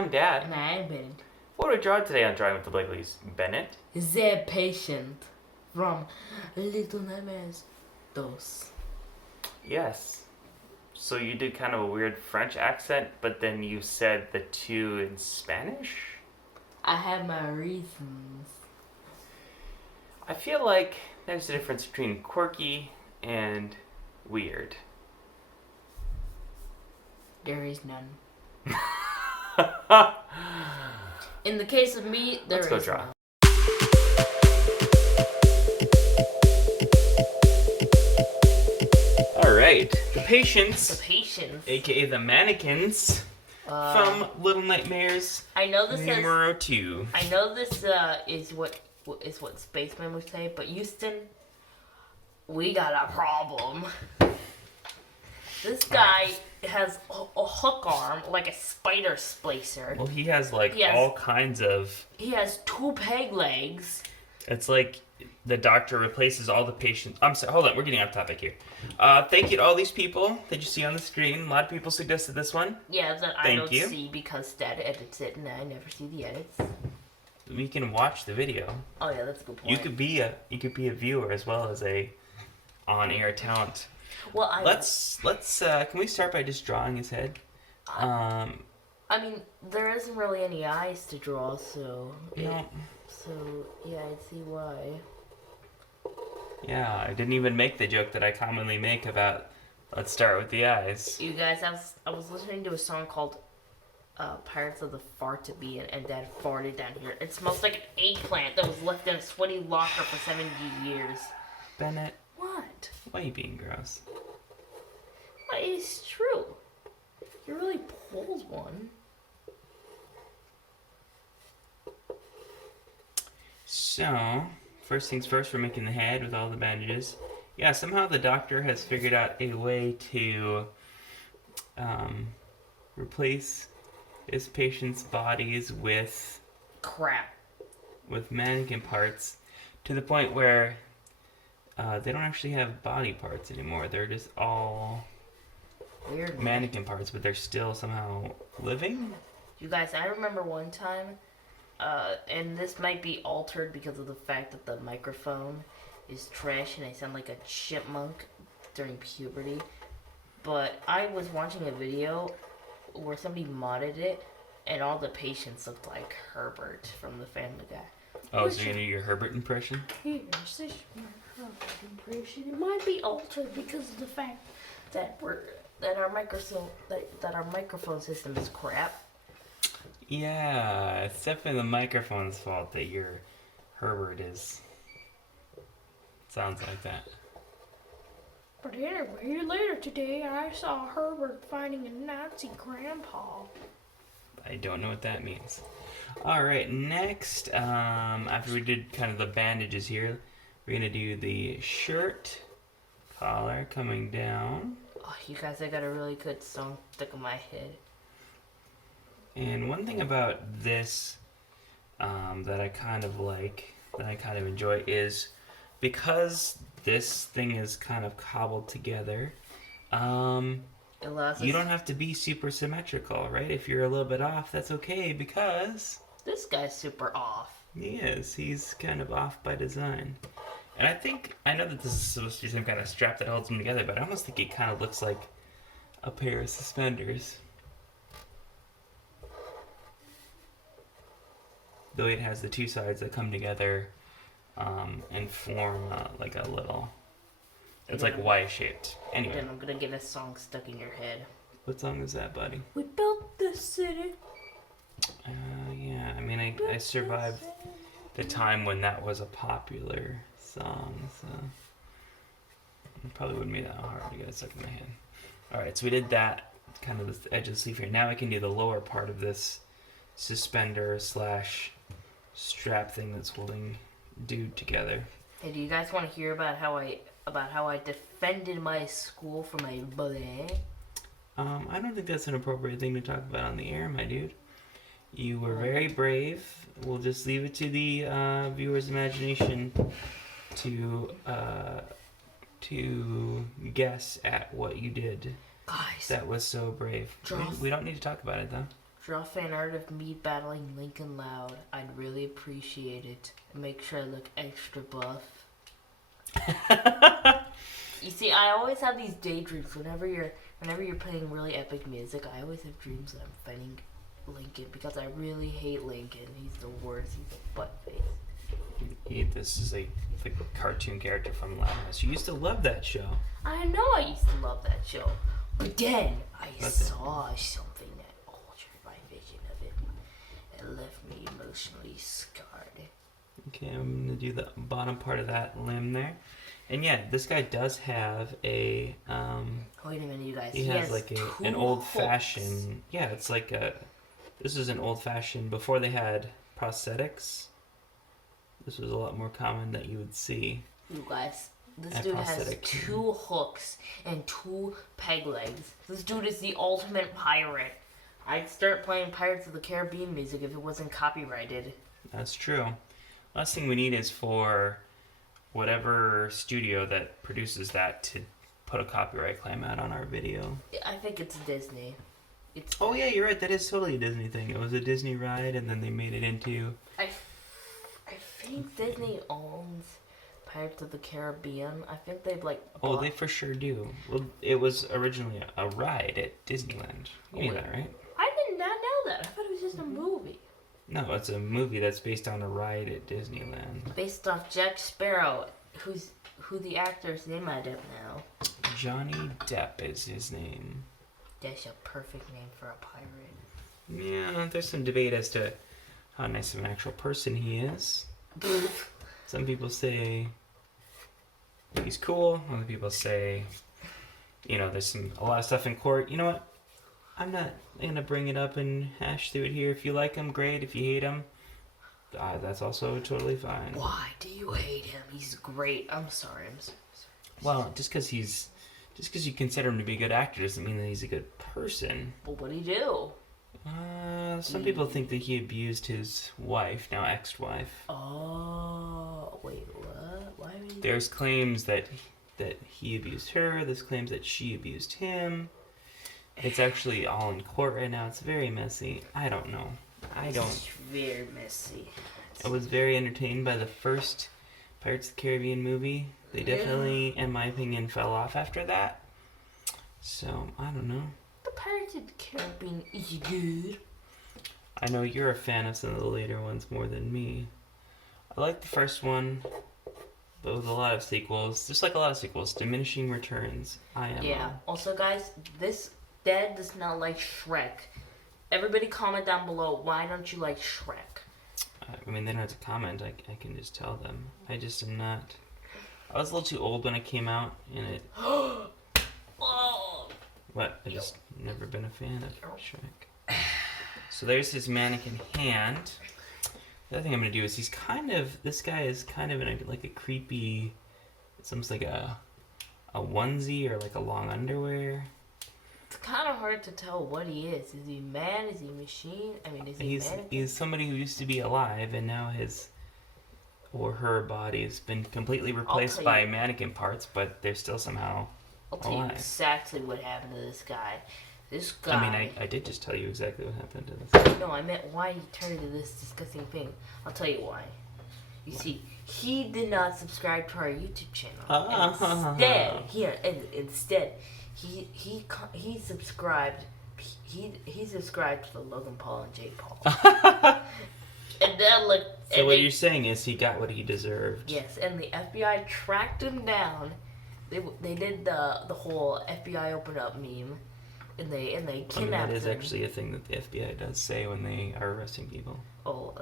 I'm Dad. And I am Bennett. What are we drawing today on Drawing with the Blakeleys? Bennett? The Patient from Little Nightmares 2. Yes. So you did kind of a weird French accent, but then you said the two in Spanish? I have my reasons. I feel like there's a difference between quirky and weird. There is none. In the case of me, there Let's is go draw. none. Alright, the Patients, The Patients. aka the Mannequins, from Little Nightmares I know this numero 2. I know this is what Spaceman would say, but Houston, we got a problem. This guy has a hook arm like a spider splicer. Well, he has like Yes. all kinds of. He has 2 peg legs. It's like the doctor replaces all the patients. I'm sorry, hold on, we're getting off topic here. Thank you to all these people that you see on the screen. A lot of people suggested this one. Yeah, that I Thank don't you. see because Dad edits it and I never see the edits. We can watch the video. Oh yeah, that's a good point. You could be a viewer as well as a on-air talent. Well, Let's can we start by just drawing his head? I mean, there isn't really any eyes to draw, so No. so yeah, I'd see why. Yeah, I didn't even make the joke that I commonly make about let's start with the eyes. You guys, I was listening to a song called Pirates of the Fartabee, and Dad farted down here. It smells like an eggplant that was left in a sweaty locker for 70 years. Bennett, What? why are you being gross? What is true? You really pulled one. So, first things first, we're making the head with all the bandages. Yeah, somehow the doctor has figured out a way to replace his patients' bodies with Crap. mannequin parts to the point where they don't actually have body parts anymore. They're just all Weird. mannequin parts, but they're still somehow living. You guys, I remember one time, and this might be altered because of the fact that the microphone is trash and I sound like a chipmunk during puberty. But I was watching a video where somebody modded it, and all the patients looked like Herbert from the Family Guy. Oh, so you're gonna do your Herbert impression? Here's this Herbert impression. It might be altered because of the fact that our microphone system is crap. Yeah, it's definitely the microphone's fault that your Herbert is. Sounds like that. But anyway, later today I saw Herbert fighting a Nazi grandpa. I don't know what that means. Alright, next, after we did kind of the bandages here, we're going to do the shirt, collar coming down. Oh, you guys, I got a really good song stuck in my head. And one thing about this that I kind of like, that I kind of enjoy is because this thing is kind of cobbled together, It allows us. you don't have to be super symmetrical, right? If you're a little bit off, that's okay because This guy's super off. he is. He's kind of off by design. And I know that this is supposed to be some kind of strap that holds him together, but I almost think it kind of looks like a pair of suspenders. The way it has the two sides that come together and form like a little. It's like Y-shaped. Anyway, Then I'm gonna get a song stuck in your head. what song is that, buddy? We built this city. Yeah, I mean, I survived the time when that was a popular song, so it probably wouldn't be that hard to get it stuck in my head. Alright, so we did that, kind of the edge of the sleeve here. Now I can do the lower part of this suspender slash strap thing that's holding dude together. Hey, do you guys want to hear about how I defended my school from a bully? I don't think that's an appropriate thing to talk about on the air, my dude. You were very brave. We'll just leave it to the viewer's imagination to guess at what you did. Guys, That was so brave. Draw. We don't need to talk about it though. Draw fan art of me battling Lincoln Loud. I'd really appreciate it. Make sure I look extra buff. You see, I always have these daydreams whenever you're playing really epic music. I always have dreams that I'm fighting Lincoln because I really hate Lincoln. He's the worst. He's a butt face. This is the cartoon character from Lattice. You used to love that show. I know I used to love that show, but then I saw something that altered my vision of it. It left me emotionally scarred. Okay, I'm gonna do the bottom part of that limb there. And yeah, this guy does have a Wait a minute, you guys. he has like an old hooks. fashioned, yeah, it's like this is an old fashioned, before they had prosthetics, this was a lot more common that you would see. You guys, this And dude has prosthetic. 2 hooks and 2 peg legs. This dude is the ultimate pirate. I'd start playing Pirates of the Caribbean music if it wasn't copyrighted. That's true. Last thing we need is for whatever studio that produces that to put a copyright claim out on our video. I think it's Disney. It's Oh yeah, you're right. That is totally a Disney thing. It was a Disney ride, and then they made it into. I think Disney owns Pirates of the Caribbean. I think they've like. Oh, bought- they for sure do. Well, it was originally a ride at Disneyland. You knew that, right? I did not know that. I thought it was just a movie. No, it's a movie that's based on a ride at Disneyland. Based off Jack Sparrow, who the actor's name I don't know. Johnny Depp is his name. That's a perfect name for a pirate. Yeah, there's some debate as to how nice of an actual person he is. Some people say he's cool. Other people say, there's a lot of stuff in court. You know what? I'm not gonna bring it up and hash through it here. If you like him, great. If you hate him, that's also totally fine. Why do you hate him? He's great. I'm sorry. Well, just because you consider him to be a good actor doesn't mean that he's a good person. Well, what'd he do? Some people think that he abused his wife, now ex-wife. Oh, wait, what? Why would he... There's claims that he abused her. There's claims that she abused him. It's actually all in court right now. It's very messy. I don't know. It's very messy. I was very entertained by the first Pirates of the Caribbean movie. They definitely, in my opinion, fell off after that. So, I don't know. The Pirates of the Caribbean is good. I know you're a fan of some of the later ones more than me. I like the first one, but with a lot of sequels, just like a lot of sequels, diminishing returns. Yeah. Also, guys, this Dad does not like Shrek. Everybody comment down below, why don't you like Shrek? I mean, they don't have to comment. I can just tell them. I just am not. I was a little too old when it came out, and it. Oh, What? I just never been a fan of Shrek. So there's his mannequin hand. The other thing I'm gonna do is this guy is kind of in a creepy. It's almost like a onesie or like a long underwear. it's kind of hard to tell what he is. Is he man? Is he machine? I mean, is he mannequin? He's somebody who used to be alive, and now his or her body has been completely replaced tell by you. mannequin parts, but they're still somehow I'll tell you alive. exactly what happened to this guy. This guy... I mean, I did just tell you exactly what happened to this guy. No, I meant why he turned into this disgusting thing. I'll tell you why. You see, he did not subscribe to our YouTube channel. And instead, he subscribed. He subscribed to the Logan Paul and Jake Paul. And then look. So what you're saying is he got what he deserved. Yes, and the FBI tracked him down. They did the whole FBI open up meme, and they kidnapped I mean, that is him. actually a thing that the FBI does say when they are arresting people. Oh,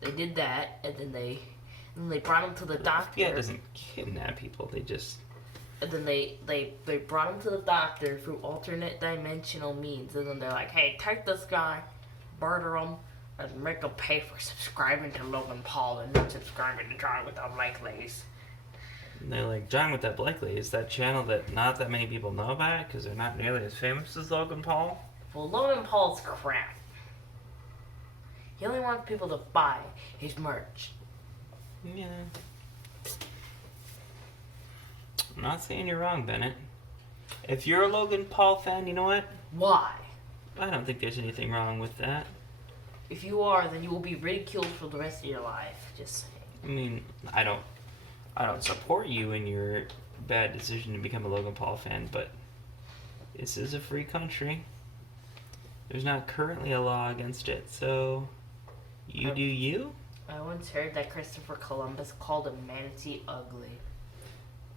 they did that, and then they brought him to the doctor. FBI doesn't kidnap people. They just. And then they brought him to the doctor through alternate dimensional means, and then they're like, "Hey, take this guy, murder him, and make him pay for subscribing to Logan Paul and not subscribing to John Without Likelies." And they're like, John Without Likely is that channel that not that many people know about because they're not nearly as famous as Logan Paul. Well, Logan Paul's crap. He only wants people to buy his merch. Yeah. I'm not saying you're wrong, Bennett. If you're a Logan Paul fan, you know what? Why? I don't think there's anything wrong with that. If you are, then you will be ridiculed for the rest of your life. Just saying. I mean, I don't support you in your bad decision to become a Logan Paul fan, but this is a free country. There's not currently a law against it, so you do you. I once heard that Christopher Columbus called a manatee ugly.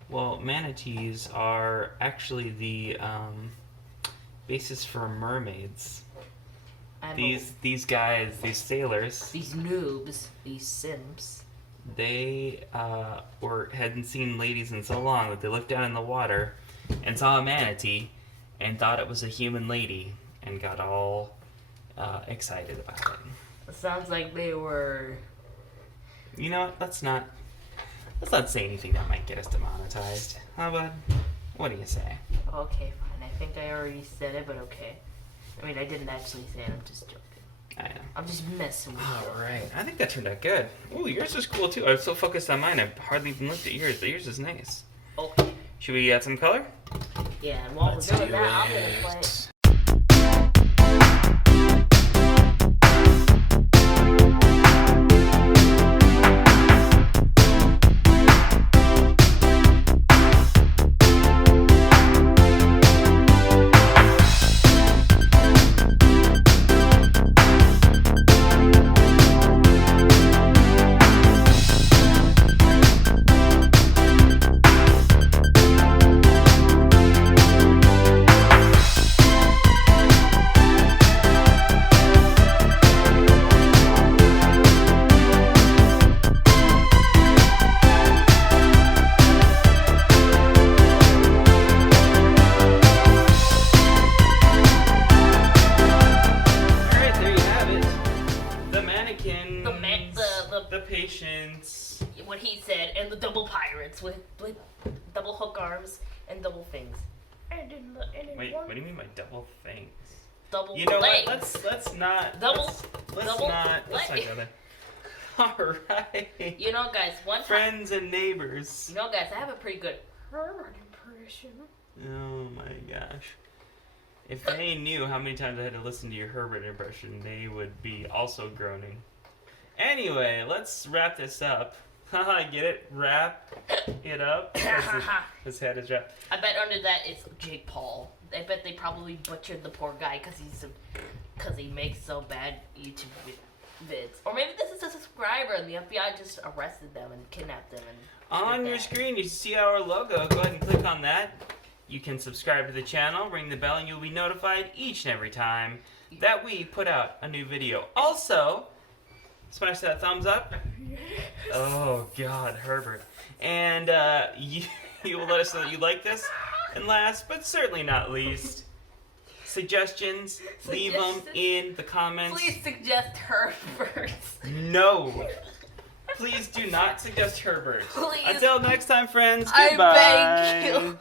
Well, manatees are actually the basis for mermaids. These guys, these sailors, these noobs, these simps. they hadn't seen ladies in so long that they looked down in the water and saw a manatee and thought it was a human lady and got all excited about it. It sounds like they were. You know what? Let's not say anything that might get us demonetized. How about? What do you say? Okay, fine. I think I already said it, but okay. I mean, I didn't actually say it. I'm just joking. I know. I'm just messing with you. All right. I think that turned out good. Ooh, yours is cool too. I was so focused on mine, I hardly even looked at yours, but yours is nice. Okay. Should we add some color? Yeah, and while Let's we're doing do that, I'm gonna play. it. Alright, there you have it. The mannequin. The patience. What he said, and the double pirates with double hook arms and double things. Wait, what do you mean by double things? Double You know legs. what? Let's not. Double- Let's double not go there. Alright. You know, guys, one time. Friends and neighbors. You know, guys, I have a pretty good. Herbert impression. Oh my gosh. If they knew how many times I had to listen to your Herbert impression, they would be also groaning. Anyway, let's wrap this up. Haha, get it? Wrap it up? His head is wrapped. I bet under that is Jake Paul. I bet they probably butchered the poor guy because he makes so bad YouTube vids. Or maybe this is a subscriber and the FBI just arrested them and kidnapped them. And On your screen, you see our logo. Go ahead and click on that. You can subscribe to the channel, ring the bell, and you'll be notified each and every time that we put out a new video. Also, smash that thumbs up. Oh, God, Herbert. And you will let us know that you like this. And last, but certainly not least, suggestions. Leave them in the comments. Please suggest Herbert. No. Please do not suggest Herbert. Please. Until next time, friends. I Goodbye. beg you.